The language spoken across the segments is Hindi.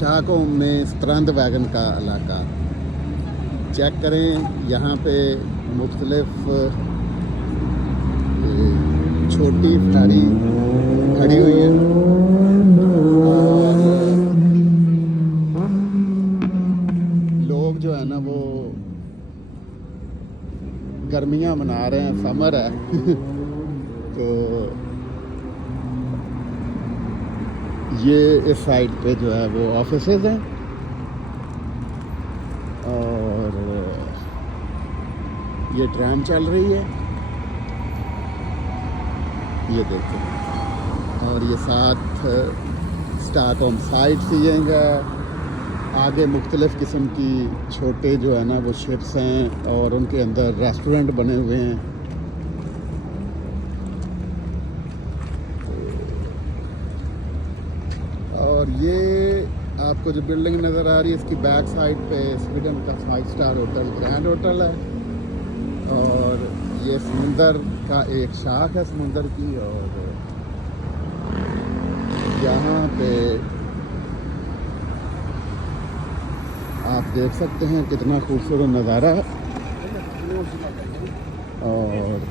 स्टॉकहोम में स्ट्रैंडवैगन का इलाका चेक करें। यहाँ पे मुख्तलिफ छोटी गाड़ी खड़ी हुई है और लोग जो है ना वो गर्मियाँ मना रहे हैं, समर है तो ये इस साइड पे जो है वो ऑफिसेज हैं और ये ट्रेन चल रही है, ये देखो। और ये साथ स्टॉकहोम साइट सीइंग है। आगे मुख्तलिफ़ किस्म की छोटे जो है ना वो शिप्स हैं और उनके अंदर रेस्टोरेंट बने हुए हैं। और ये आपको जो बिल्डिंग नज़र आ रही है इसकी बैक साइड पे स्वीडन का 5 स्टार होटल ग्रैंड होटल है और ये समुंदर का एक शाख है समुंदर की। और यहाँ पे आप देख सकते हैं कितना खूबसूरत नज़ारा है। और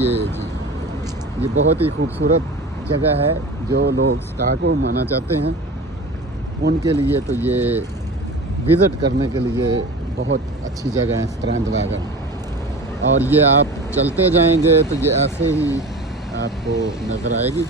ये बहुत ही खूबसूरत जगह है। जो लोग स्टॉकहोम आना चाहते हैं उनके लिए तो ये विज़िट करने के लिए बहुत अच्छी जगह है स्ट्रैंडवैगन। और ये आप चलते जाएंगे तो ये ऐसे ही आपको नज़र आएगी।